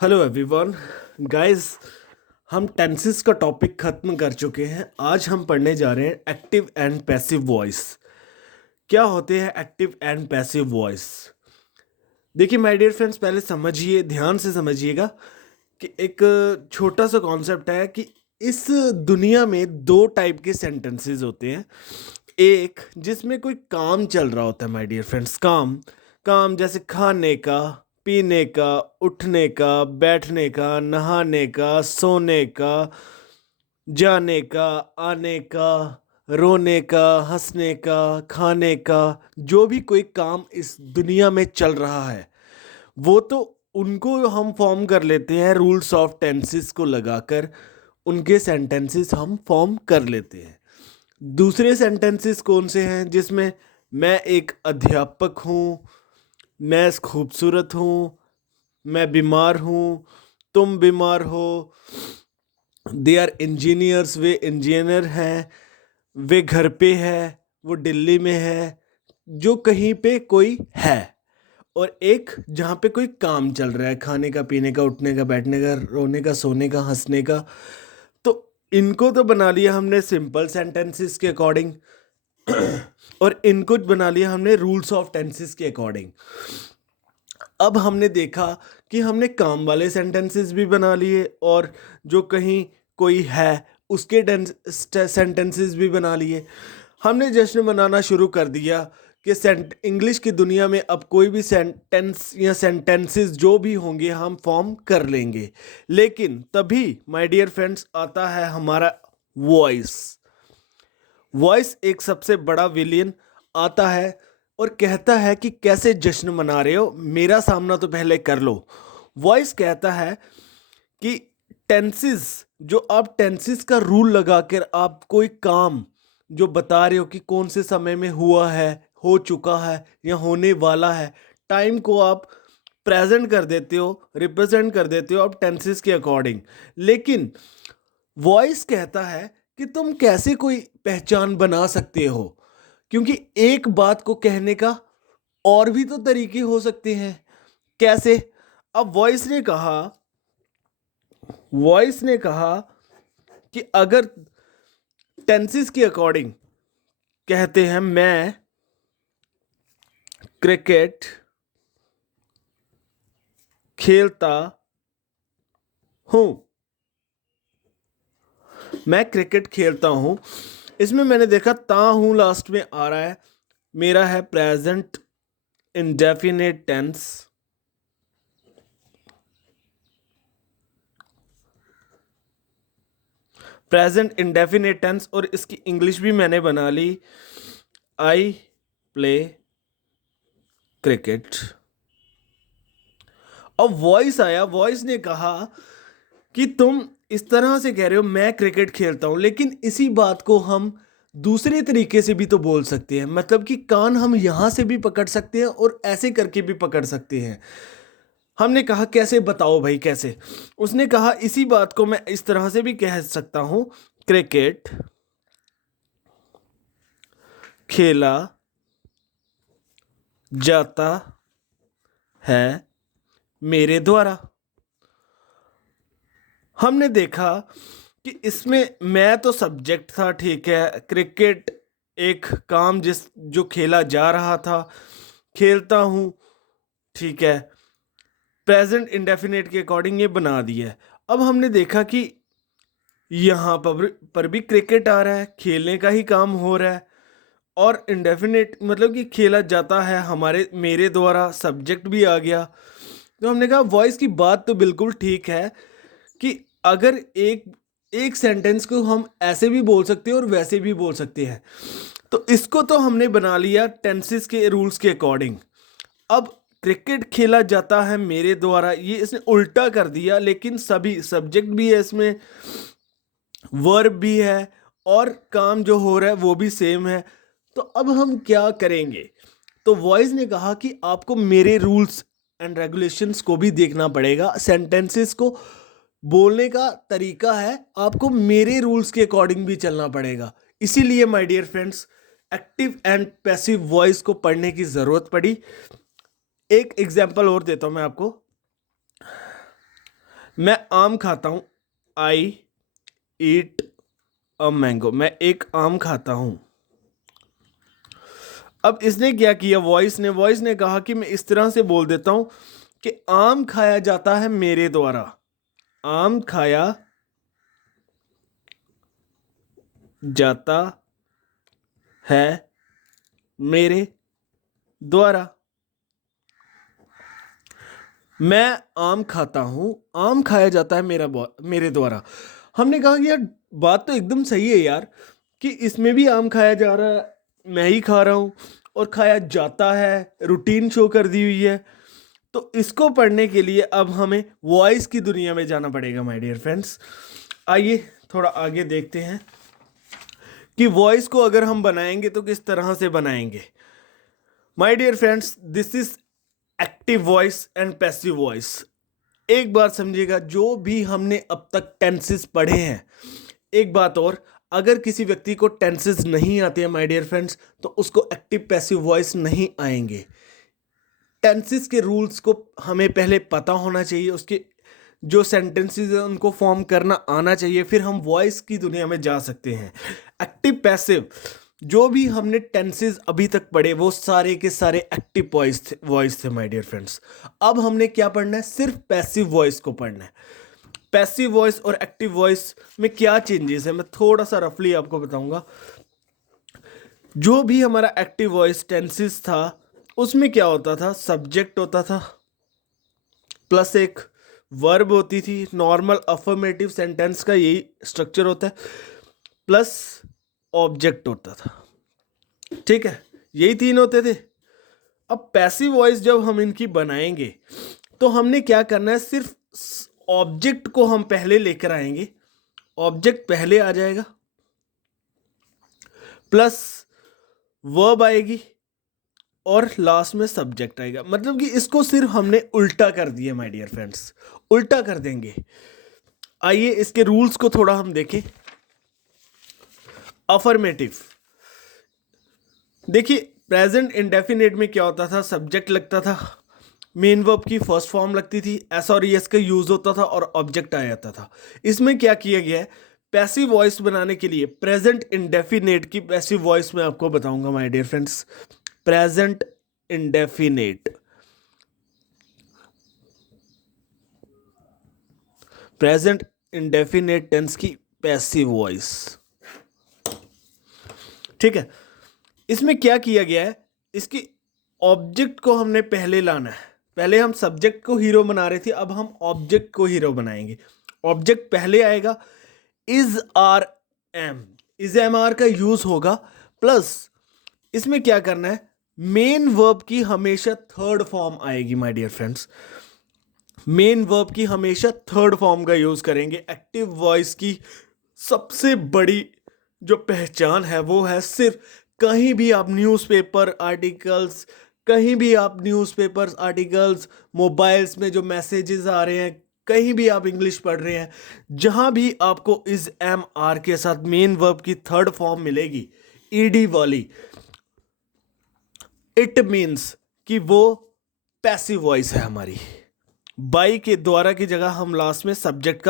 Hello everyone guys. हम tenses का topic खत्म कर चुके हैं। आज हम पढ़ने जा रहे हैं एक्टिव एंड पैसिव वॉइस। क्या होते हैं एक्टिव एंड पैसिव वॉइस? देखिए माय डियर फ्रेंड्स, पहले समझिए, ध्यान से समझिएगा कि एक छोटा सा कॉन्सेप्ट है कि इस दुनिया में दो टाइप के सेंटेंसेस होते हैं। एक जिसमें कोई काम चल रहा होता है माय डियर फ्रेंड्स, काम काम जैसे खाने का, पीने का, उठने का, बैठने का, नहाने का, सोने का, जाने का, आने का, रोने का, हंसने का, खाने का, जो भी कोई काम इस दुनिया में चल रहा है वो तो उनको हम फॉर्म कर लेते हैं रूल्स ऑफ टेंसेस को लगाकर। उनके सेंटेंसेस हम फॉर्म कर लेते हैं। दूसरे सेंटेंसेस कौन से हैं? जिसमें मैं एक अध्यापक हूँ, मैं खूबसूरत हूँ, मैं बीमार हूँ, तुम बीमार हो, दे आर इंजीनियर्स, वे इंजीनियर हैं, वे घर पे है, वो दिल्ली में है, जो कहीं पे कोई है। और एक जहाँ पे कोई काम चल रहा है, खाने का, पीने का, उठने का, बैठने का, रोने का, सोने का, हंसने का। तो इनको तो बना लिया हमने सिंपल सेंटेंसेस के अकॉर्डिंग और इनको बना लिया हमने रूल्स ऑफ टेंसेस के अकॉर्डिंग। अब हमने देखा कि हमने काम वाले सेंटेंसेस भी बना लिए और जो कहीं कोई है उसके सेंटेंसेस भी बना लिए। हमने जश्न मनाना शुरू कर दिया कि इंग्लिश की दुनिया में अब कोई भी सेंटेंस या सेंटेंसेस जो भी होंगे हम फॉर्म कर लेंगे। लेकिन तभी माय डियर फ्रेंड्स आता है हमारा वॉइस। वॉइस एक सबसे बड़ा विलियन आता है और कहता है कि कैसे जश्न मना रहे हो, मेरा सामना तो पहले कर लो। वॉइस कहता है कि टेंसेस, जो आप टेंसेस का रूल लगाकर आप कोई काम जो बता रहे हो कि कौन से समय में हुआ है, हो चुका है या होने वाला है, टाइम को आप प्रेजेंट कर देते हो, रिप्रेजेंट कर देते हो आप टेंसेस के अकॉर्डिंग। लेकिन वॉइस कहता है कि तुम कैसे कोई पहचान बना सकते हो, क्योंकि एक बात को कहने का और भी तो तरीके हो सकते हैं। कैसे? अब वॉइस ने कहा कि अगर टेंसेस के अकॉर्डिंग कहते हैं मैं क्रिकेट खेलता हूं, मैं क्रिकेट खेलता हूं, इसमें मैंने देखा ता हूं लास्ट में आ रहा है, मेरा है present indefinite tense. Present indefinite tense और इसकी इंग्लिश भी मैंने बना ली, आई प्ले क्रिकेट। अब वॉइस आया, वॉइस ने कहा कि तुम इस तरह से कह रहे हो मैं क्रिकेट खेलता हूं, लेकिन इसी बात को हम दूसरे तरीके से भी तो बोल सकते हैं। मतलब कि कान हम यहां से भी पकड़ सकते हैं और ऐसे करके भी पकड़ सकते हैं। हमने कहा कैसे, बताओ भाई कैसे? उसने कहा इसी बात को मैं इस तरह से भी कह सकता हूं, क्रिकेट खेला जाता है मेरे द्वारा। हमने देखा कि इसमें मैं तो सब्जेक्ट था, ठीक है, क्रिकेट एक काम जिस जो खेला जा रहा था, खेलता हूं, ठीक है, प्रेजेंट इंडेफिनिट के अकॉर्डिंग ये बना दिया है। अब हमने देखा कि यहाँ पर भी क्रिकेट आ रहा है, खेलने का ही काम हो रहा है और इंडेफिनिट मतलब कि खेला जाता है हमारे मेरे द्वारा, सब्जेक्ट भी आ गया। तो हमने कहा वॉइस की बात तो बिल्कुल ठीक है कि अगर एक एक सेंटेंस को हम ऐसे भी बोल सकते हैं और वैसे भी बोल सकते हैं। तो इसको तो हमने बना लिया टेंसेस के रूल्स के अकॉर्डिंग। अब क्रिकेट खेला जाता है मेरे द्वारा, ये इसने उल्टा कर दिया, लेकिन सभी सब्जेक्ट भी है इसमें, वर्ब भी है और काम जो हो रहा है वो भी सेम है। तो अब हम क्या करेंगे? तो वॉइस ने कहा कि आपको मेरे रूल्स एंड रेगुलेशंस को भी देखना पड़ेगा। सेंटेंसेस को बोलने का तरीका है, आपको मेरे रूल्स के अकॉर्डिंग भी चलना पड़ेगा। इसीलिए my dear friends, active and passive voice को पढ़ने की जरूरत पड़ी। एक एग्जांपल और देता हूं मैं आपको। मैं आम खाता हूँ, आई ईट अ मैंगो, मैं एक आम खाता हूँ। अब इसने क्या किया, वॉइस ने कहा कि मैं इस तरह से बोल देता हूँ कि आम खाया जाता है मेरे द्वारा, आम खाया जाता है मेरे द्वारा। मैं आम खाता हूँ, आम खाया जाता है मेरे द्वारा। हमने कहा कि यार बात तो एकदम सही है यार, कि इसमें भी आम खाया जा रहा है, मैं ही खा रहा हूँ, और खाया जाता है, रूटीन शो कर दी हुई है। तो इसको पढ़ने के लिए अब हमें वॉइस की दुनिया में जाना पड़ेगा माय डियर फ्रेंड्स। आइए थोड़ा आगे देखते हैं कि वॉइस को अगर हम बनाएंगे तो किस तरह से बनाएंगे। My dear friends, this is active voice and passive voice. एक बात समझिएगा, जो भी हमने अब तक टेंसेस पढ़े हैं, एक बात और, अगर किसी व्यक्ति को टेंसेस नहीं आते हैं माय डियर फ्रेंड्स, तो उसको एक्टिव पैसिव वॉइस नहीं आएंगे। टेंसेस के रूल्स को हमें पहले पता होना चाहिए, उसके जो सेंटेंसेस है उनको फॉर्म करना आना चाहिए, फिर हम वॉइस की दुनिया में जा सकते हैं। एक्टिव पैसिव, जो भी हमने टेंसेस अभी तक पढ़े वो सारे के सारे एक्टिव वॉइस थे माय डियर फ्रेंड्स। अब हमने क्या पढ़ना है, सिर्फ पैसिव वॉइस को पढ़ना है। पैसिव वॉइस और एक्टिव वॉइस में क्या चेंजेस है, मैं थोड़ा सा रफली आपको बताऊंगा। जो भी हमारा एक्टिव वॉइस टेंसेस था उसमें क्या होता था, सब्जेक्ट होता था प्लस एक वर्ब होती थी, नॉर्मल अफर्मेटिव सेंटेंस का यही स्ट्रक्चर होता है, प्लस ऑब्जेक्ट होता था। ठीक है, यही तीन होते थे। अब पैसिव वॉइस जब हम इनकी बनाएंगे तो हमने क्या करना है, सिर्फ ऑब्जेक्ट को हम पहले लेकर आएंगे, ऑब्जेक्ट पहले आ जाएगा, प्लस वर्ब आएगी, और लास्ट में सब्जेक्ट आएगा। मतलब कि इसको सिर्फ हमने उल्टा कर दिया माय डियर फ्रेंड्स, उल्टा कर देंगे। आइए इसके रूल्स को थोड़ा हम देखें। अफर्मेटिव, देखिए प्रेजेंट इंडेफिनिट में क्या होता था, सब्जेक्ट लगता था, मेन वर्ब की फर्स्ट फॉर्म लगती थी, एस और एस का यूज होता था और ऑब्जेक्ट आ जाता था। इसमें क्या किया गया है, पैसिव वॉइस बनाने के लिए प्रेजेंट इंडेफिनेट की पैसिव वॉइस में आपको बताऊंगा my dear friends. Present indefinite, present indefinite tense की पैसिव वॉइस। ठीक है, इसमें क्या किया गया है, इसकी ऑब्जेक्ट को हमने पहले लाना है। पहले हम सब्जेक्ट को हीरो बना रहे थे, अब हम ऑब्जेक्ट को हीरो बनाएंगे। ऑब्जेक्ट पहले आएगा, is are am, is am are का यूज होगा, प्लस इसमें क्या करना है, मेन वर्ब की हमेशा थर्ड फॉर्म आएगी my dear friends. Main verb की हमेशा थर्ड फॉर्म का यूज करेंगे। एक्टिव वॉइस की सबसे बड़ी जो पहचान है वो है, सिर्फ कहीं भी आप न्यूज़पेपर आर्टिकल्स, कहीं भी आप न्यूज़पेपर्स आर्टिकल्स, मोबाइल्स में जो मैसेजेस आ रहे हैं, कहीं भी आप इंग्लिश पढ़ रहे हैं, जहां भी आपको इज एम आर के साथ मेन वर्ब की थर्ड फॉर्म मिलेगी, ईडी वाली, इट मीन्स कि वो पैसिव वॉइस है हमारी। बाई के द्वारा की जगह हम लास्ट में सब्जेक्ट का